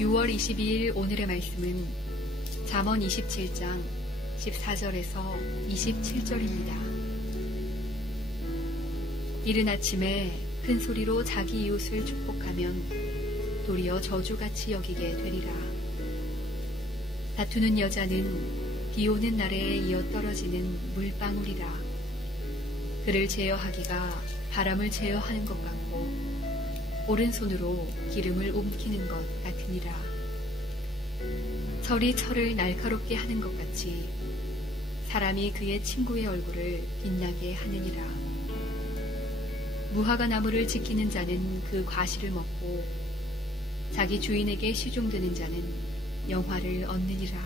6월 22일 오늘의 말씀은 잠언 27장 14절에서 27절입니다. 이른 아침에 큰 소리로 자기 이웃을 축복하면 도리어 저주같이 여기게 되리라. 다투는 여자는 비 오는 날에 이어 떨어지는 물방울이라. 그를 제어하기가 바람을 제어하는 것 같고 오른손으로 기름을 옮기는 것 같으니라. 철이 철을 날카롭게 하는 것 같이 사람이 그의 친구의 얼굴을 빛나게 하느니라. 무화과 나무를 지키는 자는 그 과실을 먹고 자기 주인에게 시중드는 자는 영화를 얻느니라.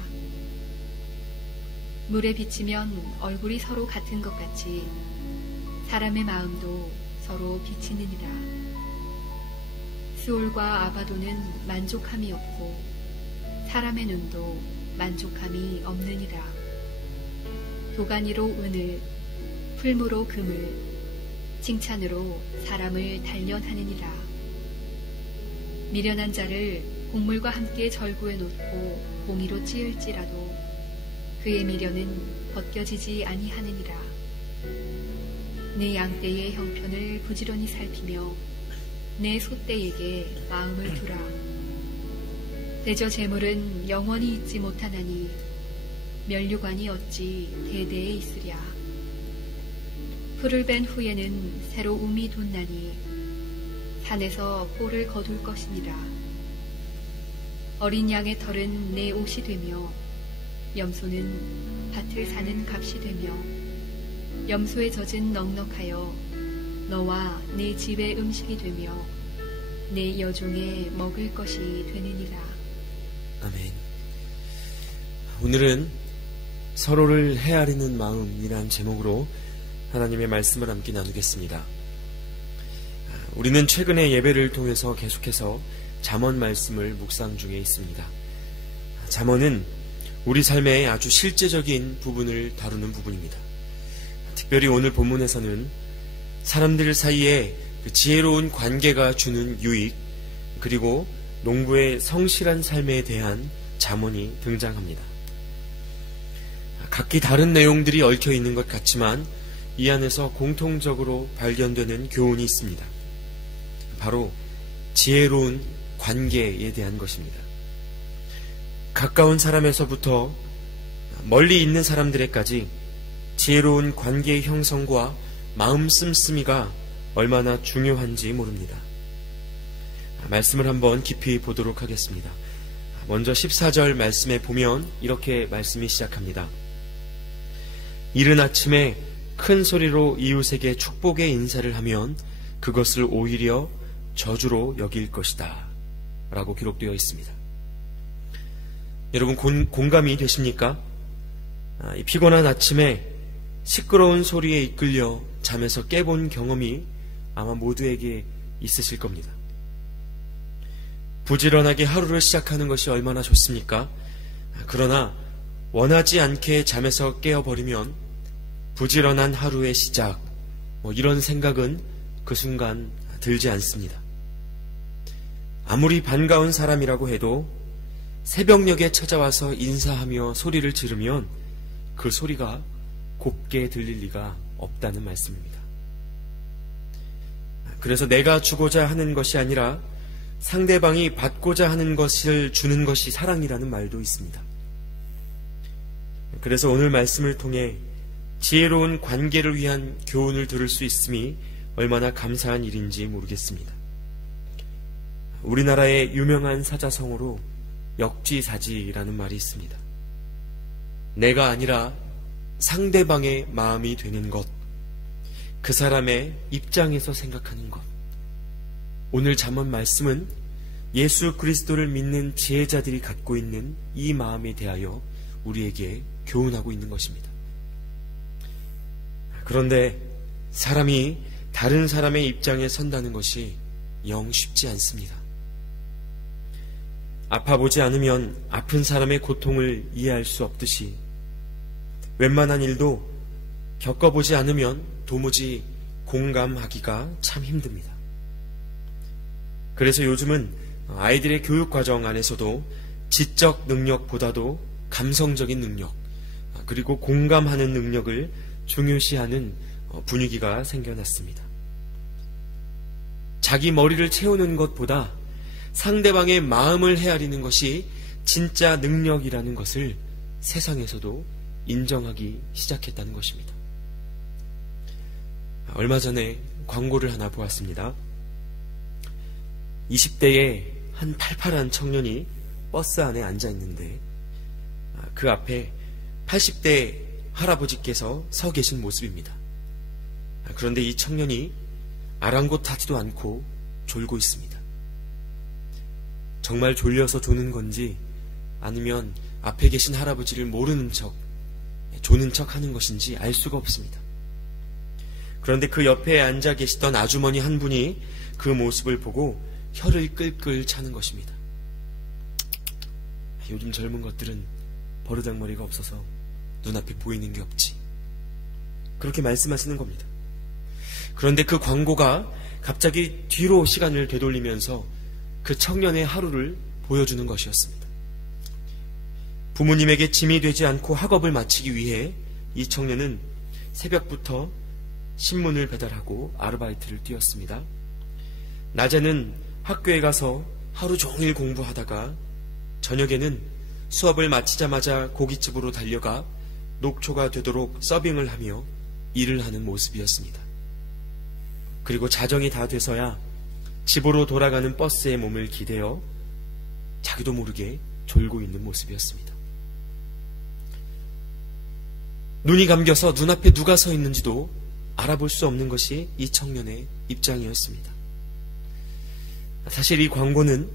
물에 비치면 얼굴이 서로 같은 것 같이 사람의 마음도 서로 비치느니라. 스올과 아바도는 만족함이 없고 사람의 눈도 만족함이 없느니라. 도가니로 은을, 풀무로 금을, 칭찬으로 사람을 단련하느니라. 미련한 자를 곡물과 함께 절구해 놓고 봉이로 찌을지라도 그의 미련은 벗겨지지 아니하느니라. 내 양떼의 형편을 부지런히 살피며 내 소떼에게 마음을 두라. 대저 재물은 영원히 있지 못하나니 면류관이 어찌 대대에 있으랴. 풀을 벤 후에는 새로 움이 돋나니 산에서 꼴을 거둘 것이니라. 어린 양의 털은 내 옷이 되며 염소는 밭을 사는 값이 되며 염소의 젖은 넉넉하여 너와 내 집의 음식이 되며 내 여종의 먹을 것이 되느니라. 아멘. 오늘은 서로를 헤아리는 마음이라는 제목으로 하나님의 말씀을 함께 나누겠습니다. 우리는 최근에 예배를 통해서 계속해서 잠언 말씀을 묵상 중에 있습니다. 잠언은 우리 삶의 아주 실제적인 부분을 다루는 부분입니다. 특별히 오늘 본문에서는 사람들 사이에 그 지혜로운 관계가 주는 유익, 그리고 농부의 성실한 삶에 대한 잠언이 등장합니다. 각기 다른 내용들이 얽혀 있는 것 같지만 이 안에서 공통적으로 발견되는 교훈이 있습니다. 바로 지혜로운 관계에 대한 것입니다. 가까운 사람에서부터 멀리 있는 사람들에까지 지혜로운 관계의 형성과 마음 씀씀이가 얼마나 중요한지 모릅니다. 말씀을 한번 깊이 보도록 하겠습니다. 먼저 14절 말씀에 보면 이렇게 말씀이 시작합니다. 이른 아침에 큰 소리로 이웃에게 축복의 인사를 하면 그것을 오히려 저주로 여길 것이다 라고 기록되어 있습니다. 여러분 공감이 되십니까? 이 피곤한 아침에 시끄러운 소리에 이끌려 잠에서 깨본 경험이 아마 모두에게 있으실 겁니다. 부지런하게 하루를 시작하는 것이 얼마나 좋습니까? 그러나 원하지 않게 잠에서 깨어버리면 부지런한 하루의 시작, 이런 생각은 그 순간 들지 않습니다. 아무리 반가운 사람이라고 해도 새벽녘에 찾아와서 인사하며 소리를 지르면 그 소리가 곱게 들릴 리가 없다는 말씀입니다. 그래서 내가 주고자 하는 것이 아니라 상대방이 받고자 하는 것을 주는 것이 사랑이라는 말도 있습니다. 그래서 오늘 말씀을 통해 지혜로운 관계를 위한 교훈을 들을 수 있음이 얼마나 감사한 일인지 모르겠습니다. 우리나라의 유명한 사자성어로 역지사지라는 말이 있습니다. 내가 아니라 상대방의 마음이 되는 것, 그 사람의 입장에서 생각하는 것. 오늘 잠언 말씀은 예수 그리스도를 믿는 지혜자들이 갖고 있는 이 마음에 대하여 우리에게 교훈하고 있는 것입니다. 그런데 사람이 다른 사람의 입장에 선다는 것이 영 쉽지 않습니다. 아파보지 않으면 아픈 사람의 고통을 이해할 수 없듯이 웬만한 일도 겪어보지 않으면 도무지 공감하기가 참 힘듭니다. 그래서 요즘은 아이들의 교육 과정 안에서도 지적 능력보다도 감성적인 능력, 그리고 공감하는 능력을 중요시하는 분위기가 생겨났습니다. 자기 머리를 채우는 것보다 상대방의 마음을 헤아리는 것이 진짜 능력이라는 것을 세상에서도 인정하기 시작했다는 것입니다. 얼마 전에 광고를 하나 보았습니다. 20대의 한 팔팔한 청년이 버스 안에 앉아 있는데 그 앞에 80대 할아버지께서 서 계신 모습입니다. 그런데 이 청년이 아랑곳하지도 않고 졸고 있습니다. 정말 졸려서 조는 건지 아니면 앞에 계신 할아버지를 모르는 척, 조는 척 하는 것인지 알 수가 없습니다. 그런데 그 옆에 앉아 계시던 아주머니 한 분이 그 모습을 보고 혀를 끌끌 차는 것입니다. 요즘 젊은 것들은 버르장머리가 없어서 눈앞에 보이는 게 없지. 그렇게 말씀하시는 겁니다. 그런데 그 광고가 갑자기 뒤로 시간을 되돌리면서 그 청년의 하루를 보여주는 것이었습니다. 부모님에게 짐이 되지 않고 학업을 마치기 위해 이 청년은 새벽부터 신문을 배달하고 아르바이트를 뛰었습니다. 낮에는 학교에 가서 하루 종일 공부하다가 저녁에는 수업을 마치자마자 고깃집으로 달려가 녹초가 되도록 서빙을 하며 일을 하는 모습이었습니다. 그리고 자정이 다 돼서야 집으로 돌아가는 버스에 몸을 기대어 자기도 모르게 졸고 있는 모습이었습니다. 눈이 감겨서 눈앞에 누가 서 있는지도 알아볼 수 없는 것이 이 청년의 입장이었습니다. 사실 이 광고는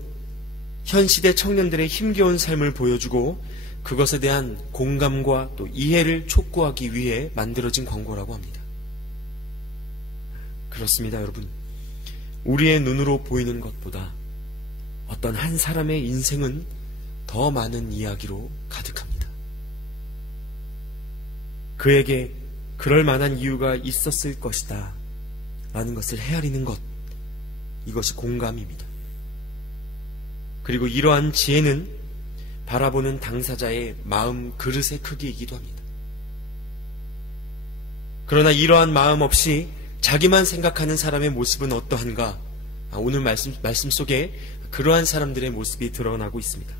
현 시대 청년들의 힘겨운 삶을 보여주고 그것에 대한 공감과 또 이해를 촉구하기 위해 만들어진 광고라고 합니다. 그렇습니다, 여러분. 우리의 눈으로 보이는 것보다 어떤 한 사람의 인생은 더 많은 이야기로 가득합니다. 그에게 그럴 만한 이유가 있었을 것이다 라는 것을 헤아리는 것, 이것이 공감입니다. 그리고 이러한 지혜는 바라보는 당사자의 마음 그릇의 크기이기도 합니다. 그러나 이러한 마음 없이 자기만 생각하는 사람의 모습은 어떠한가? 오늘 말씀 속에 그러한 사람들의 모습이 드러나고 있습니다.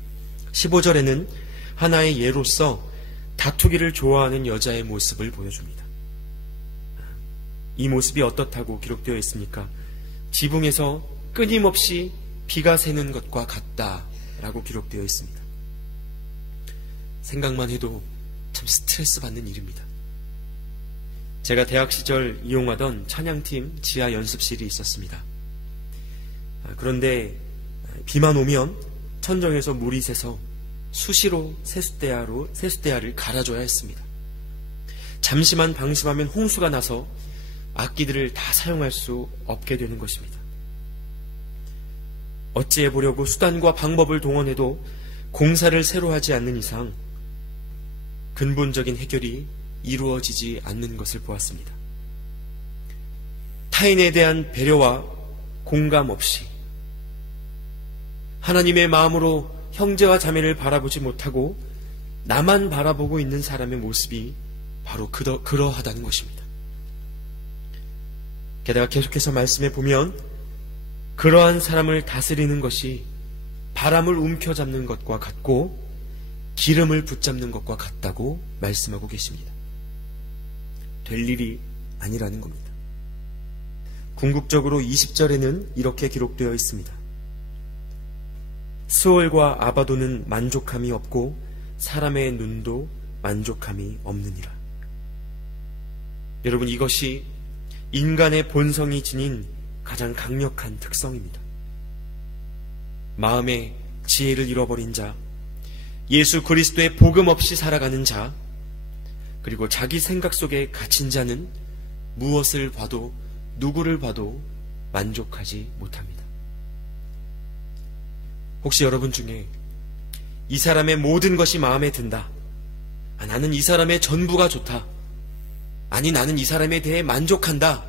15절에는 하나의 예로서 다투기를 좋아하는 여자의 모습을 보여줍니다. 이 모습이 어떻다고 기록되어 있습니까? 지붕에서 끊임없이 비가 새는 것과 같다라고 기록되어 있습니다. 생각만 해도 참 스트레스 받는 일입니다. 제가 대학 시절 이용하던 찬양팀 지하 연습실이 있었습니다. 그런데 비만 오면 천정에서 물이 새서 수시로 세숫대야를 갈아줘야 했습니다. 잠시만 방심하면 홍수가 나서 악기들을 다 사용할 수 없게 되는 것입니다. 어찌해보려고 수단과 방법을 동원해도 공사를 새로 하지 않는 이상 근본적인 해결이 이루어지지 않는 것을 보았습니다. 타인에 대한 배려와 공감 없이 하나님의 마음으로 형제와 자매를 바라보지 못하고 나만 바라보고 있는 사람의 모습이 바로 그러하다는 것입니다. 게다가 계속해서 말씀해 보면 그러한 사람을 다스리는 것이 바람을 움켜잡는 것과 같고 기름을 붙잡는 것과 같다고 말씀하고 계십니다. 될 일이 아니라는 겁니다. 궁극적으로 20절에는 이렇게 기록되어 있습니다. 스올과 아바도는 만족함이 없고 사람의 눈도 만족함이 없느니라. 여러분, 이것이 인간의 본성이 지닌 가장 강력한 특성입니다. 마음의 지혜를 잃어버린 자, 예수 그리스도의 복음 없이 살아가는 자, 그리고 자기 생각 속에 갇힌 자는 무엇을 봐도 누구를 봐도 만족하지 못합니다. 혹시 여러분 중에 이 사람의 모든 것이 마음에 든다, 나는 이 사람의 전부가 좋다, 아니 나는 이 사람에 대해 만족한다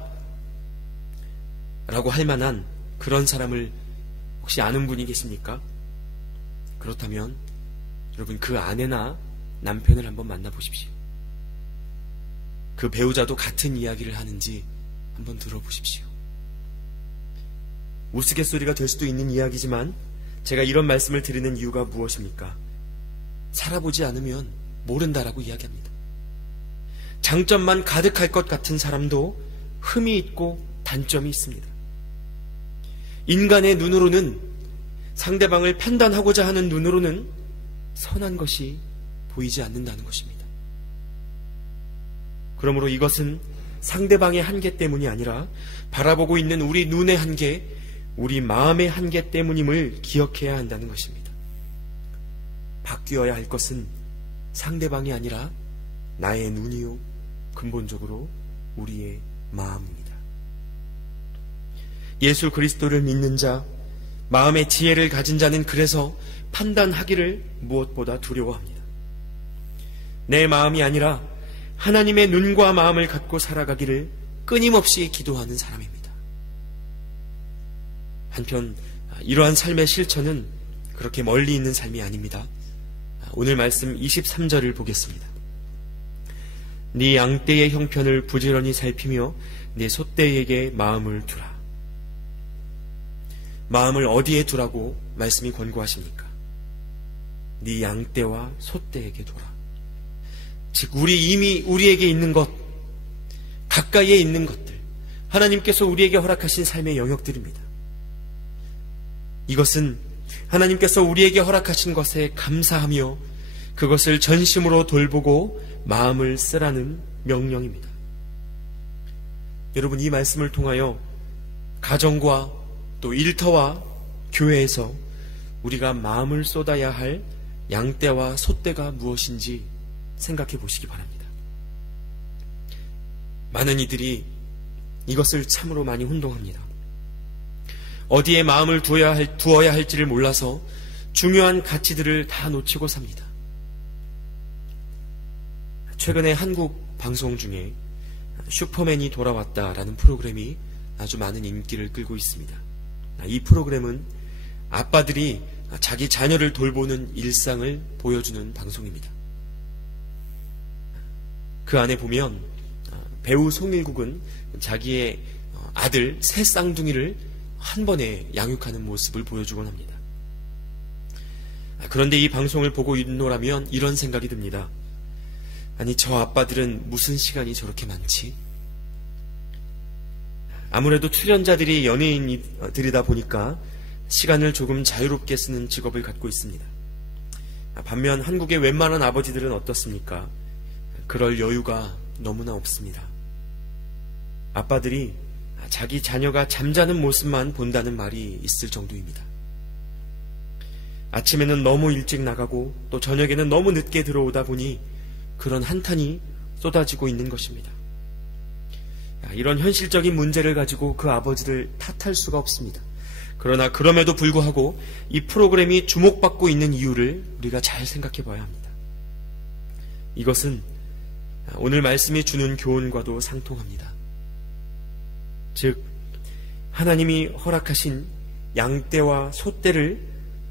라고 할 만한 그런 사람을 혹시 아는 분이 계십니까? 그렇다면 여러분 그 아내나 남편을 한번 만나보십시오. 그 배우자도 같은 이야기를 하는지 한번 들어보십시오. 우스갯소리가 될 수도 있는 이야기지만 제가 이런 말씀을 드리는 이유가 무엇입니까? 살아보지 않으면 모른다라고 이야기합니다. 장점만 가득할 것 같은 사람도 흠이 있고 단점이 있습니다. 인간의 눈으로는, 상대방을 판단하고자 하는 눈으로는 선한 것이 보이지 않는다는 것입니다. 그러므로 이것은 상대방의 한계 때문이 아니라 바라보고 있는 우리 눈의 한계, 우리 마음의 한계 때문임을 기억해야 한다는 것입니다. 바뀌어야 할 것은 상대방이 아니라 나의 눈이요, 근본적으로 우리의 마음입니다. 예수 그리스도를 믿는 자, 마음의 지혜를 가진 자는 그래서 판단하기를 무엇보다 두려워합니다. 내 마음이 아니라 하나님의 눈과 마음을 갖고 살아가기를 끊임없이 기도하는 사람입니다. 한편 이러한 삶의 실천은 그렇게 멀리 있는 삶이 아닙니다. 오늘 말씀 23절을 보겠습니다. 네 양떼의 형편을 부지런히 살피며 네 솥대에게 마음을 두라. 마음을 어디에 두라고 말씀이 권고하십니까? 네 양떼와 솥대에게 두라. 즉 이미 우리에게 있는 것, 가까이에 있는 것들, 하나님께서 우리에게 허락하신 삶의 영역들입니다. 이것은 하나님께서 우리에게 허락하신 것에 감사하며 그것을 전심으로 돌보고 마음을 쓰라는 명령입니다. 여러분, 이 말씀을 통하여 가정과 또 일터와 교회에서 우리가 마음을 쏟아야 할 양떼와 솥대가 무엇인지 생각해 보시기 바랍니다. 많은 이들이 이것을 참으로 많이 혼동합니다. 어디에 마음을 두어야 할지를 몰라서 중요한 가치들을 다 놓치고 삽니다. 최근에 한국 방송 중에 슈퍼맨이 돌아왔다라는 프로그램이 아주 많은 인기를 끌고 있습니다. 이 프로그램은 아빠들이 자기 자녀를 돌보는 일상을 보여주는 방송입니다. 그 안에 보면 배우 송일국은 자기의 아들 새 쌍둥이를 한 번에 양육하는 모습을 보여주곤 합니다. 그런데 이 방송을 보고 있노라면 이런 생각이 듭니다. 아니, 저 아빠들은 무슨 시간이 저렇게 많지? 아무래도 출연자들이 연예인들이다 보니까 시간을 조금 자유롭게 쓰는 직업을 갖고 있습니다. 반면 한국의 웬만한 아버지들은 어떻습니까? 그럴 여유가 너무나 없습니다. 아빠들이 자기 자녀가 잠자는 모습만 본다는 말이 있을 정도입니다. 아침에는 너무 일찍 나가고 또 저녁에는 너무 늦게 들어오다 보니 그런 한탄이 쏟아지고 있는 것입니다. 이런 현실적인 문제를 가지고 그 아버지를 탓할 수가 없습니다. 그러나 그럼에도 불구하고 이 프로그램이 주목받고 있는 이유를 우리가 잘 생각해 봐야 합니다. 이것은 오늘 말씀이 주는 교훈과도 상통합니다. 즉, 하나님이 허락하신 양떼와 솥대를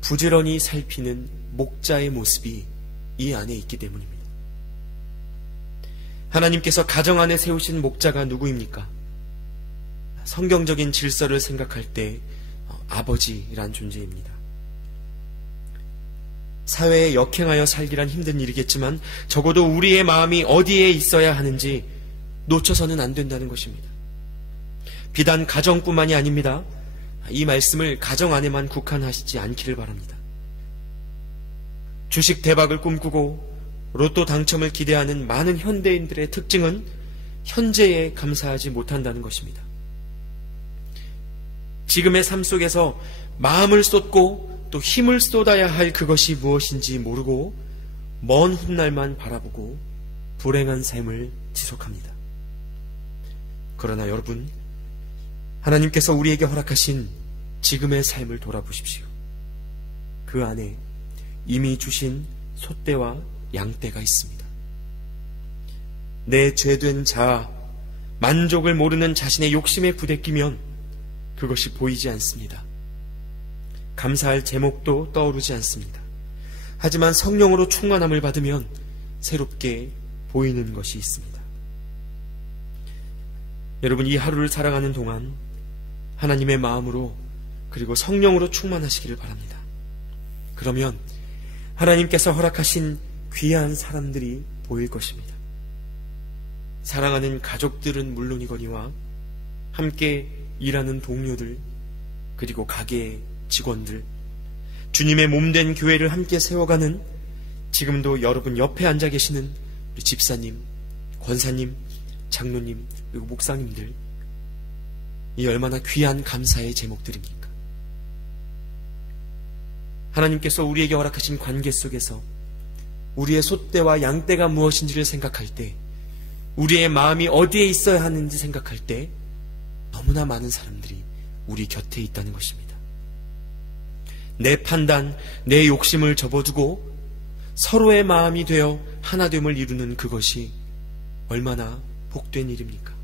부지런히 살피는 목자의 모습이 이 안에 있기 때문입니다. 하나님께서 가정 안에 세우신 목자가 누구입니까? 성경적인 질서를 생각할 때 아버지란 존재입니다. 사회에 역행하여 살기란 힘든 일이겠지만 적어도 우리의 마음이 어디에 있어야 하는지 놓쳐서는 안 된다는 것입니다. 비단 가정뿐만이 아닙니다. 이 말씀을 가정 안에만 국한하시지 않기를 바랍니다. 주식 대박을 꿈꾸고 로또 당첨을 기대하는 많은 현대인들의 특징은 현재에 감사하지 못한다는 것입니다. 지금의 삶 속에서 마음을 쏟고 또 힘을 쏟아야 할 그것이 무엇인지 모르고 먼 훗날만 바라보고 불행한 삶을 지속합니다. 그러나 여러분, 하나님께서 우리에게 허락하신 지금의 삶을 돌아보십시오. 그 안에 이미 주신 솥대와 양떼가 있습니다. 내 죄된 자아, 만족을 모르는 자신의 욕심에 부대끼면 그것이 보이지 않습니다. 감사할 제목도 떠오르지 않습니다. 하지만 성령으로 충만함을 받으면 새롭게 보이는 것이 있습니다. 여러분, 이 하루를 살아가는 동안 하나님의 마음으로 그리고 성령으로 충만하시기를 바랍니다. 그러면 하나님께서 허락하신 귀한 사람들이 보일 것입니다. 사랑하는 가족들은 물론이거니와 함께 일하는 동료들, 그리고 가게 직원들, 주님의 몸된 교회를 함께 세워가는 지금도 여러분 옆에 앉아 계시는 우리 집사님, 권사님, 장로님, 그리고 목사님들, 이 얼마나 귀한 감사의 제목들입니까? 하나님께서 우리에게 허락하신 관계 속에서 우리의 솥대와 양떼가 무엇인지를 생각할 때, 우리의 마음이 어디에 있어야 하는지 생각할 때 너무나 많은 사람들이 우리 곁에 있다는 것입니다. 내 판단, 내 욕심을 접어두고 서로의 마음이 되어 하나됨을 이루는 그것이 얼마나 복된 일입니까?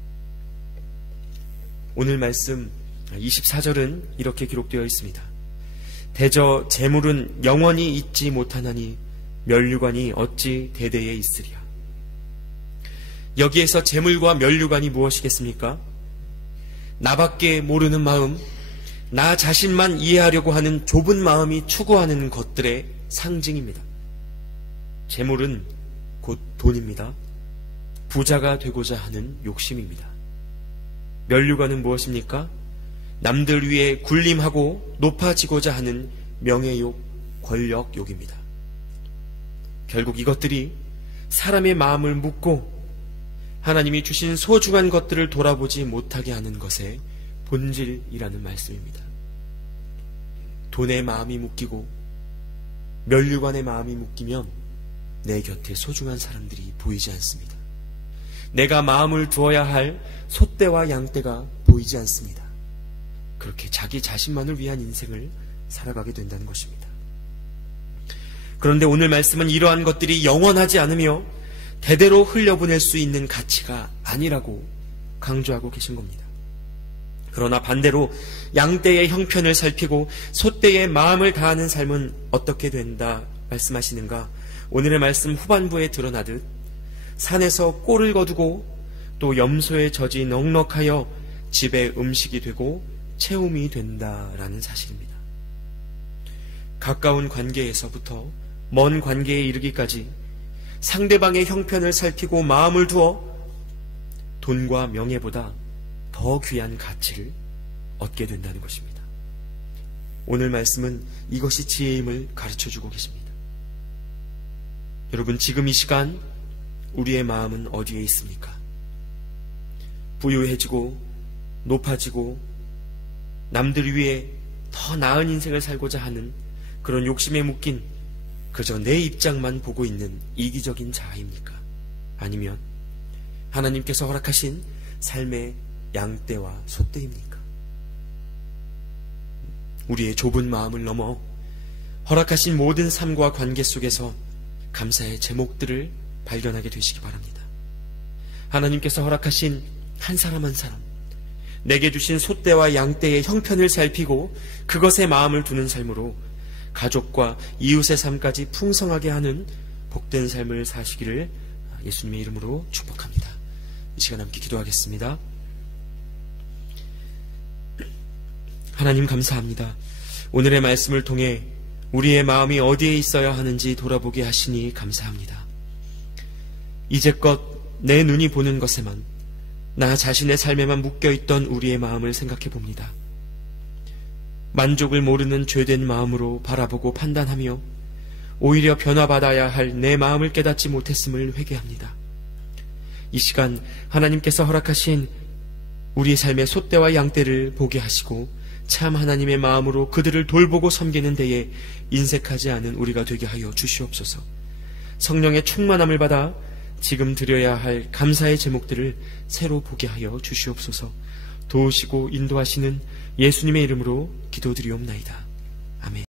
오늘 말씀 24절은 이렇게 기록되어 있습니다. 대저 재물은 영원히 있지 못하나니 면류관이 어찌 대대에 있으랴. 여기에서 재물과 면류관이 무엇이겠습니까? 나밖에 모르는 마음, 나 자신만 이해하려고 하는 좁은 마음이 추구하는 것들의 상징입니다. 재물은 곧 돈입니다. 부자가 되고자 하는 욕심입니다. 면류관은 무엇입니까? 남들 위에 군림하고 높아지고자 하는 명예욕, 권력욕입니다. 결국 이것들이 사람의 마음을 묶고 하나님이 주신 소중한 것들을 돌아보지 못하게 하는 것의 본질이라는 말씀입니다. 돈의 마음이 묶이고 면류관의 마음이 묶이면 내 곁에 소중한 사람들이 보이지 않습니다. 내가 마음을 두어야 할 솥대와 양떼가 보이지 않습니다. 그렇게 자기 자신만을 위한 인생을 살아가게 된다는 것입니다. 그런데 오늘 말씀은 이러한 것들이 영원하지 않으며 대대로 흘려보낼 수 있는 가치가 아니라고 강조하고 계신 겁니다. 그러나 반대로 양떼의 형편을 살피고 솥대의 마음을 다하는 삶은 어떻게 된다 말씀하시는가? 오늘의 말씀 후반부에 드러나듯 산에서 꼴을 거두고 또 염소의 젖이 넉넉하여 집에 음식이 되고 채움이 된다라는 사실입니다. 가까운 관계에서부터 먼 관계에 이르기까지 상대방의 형편을 살피고 마음을 두어 돈과 명예보다 더 귀한 가치를 얻게 된다는 것입니다. 오늘 말씀은 이것이 지혜임을 가르쳐주고 계십니다. 여러분, 지금 이 시간 우리의 마음은 어디에 있습니까? 부유해지고 높아지고 남들 위해 더 나은 인생을 살고자 하는 그런 욕심에 묶인 그저 내 입장만 보고 있는 이기적인 자아입니까? 아니면 하나님께서 허락하신 삶의 양떼와 솥대입니까? 우리의 좁은 마음을 넘어 허락하신 모든 삶과 관계 속에서 감사의 제목들을 발견하게 되시기 바랍니다. 하나님께서 허락하신 한 사람 한 사람, 내게 주신 솥대와 양떼의 형편을 살피고 그것에 마음을 두는 삶으로 가족과 이웃의 삶까지 풍성하게 하는 복된 삶을 사시기를 예수님의 이름으로 축복합니다. 이 시간 함께 기도하겠습니다. 하나님 감사합니다. 오늘의 말씀을 통해 우리의 마음이 어디에 있어야 하는지 돌아보게 하시니 감사합니다. 이제껏 내 눈이 보는 것에만, 나 자신의 삶에만 묶여있던 우리의 마음을 생각해 봅니다. 만족을 모르는 죄된 마음으로 바라보고 판단하며 오히려 변화받아야 할 내 마음을 깨닫지 못했음을 회개합니다. 이 시간 하나님께서 허락하신 우리 삶의 솥대와 양떼를 보게 하시고 참 하나님의 마음으로 그들을 돌보고 섬기는 데에 인색하지 않은 우리가 되게 하여 주시옵소서. 성령의 충만함을 받아 지금 드려야 할 감사의 제목들을 새로 보게 하여 주시옵소서. 도우시고 인도하시는 예수님의 이름으로 기도드리옵나이다. 아멘.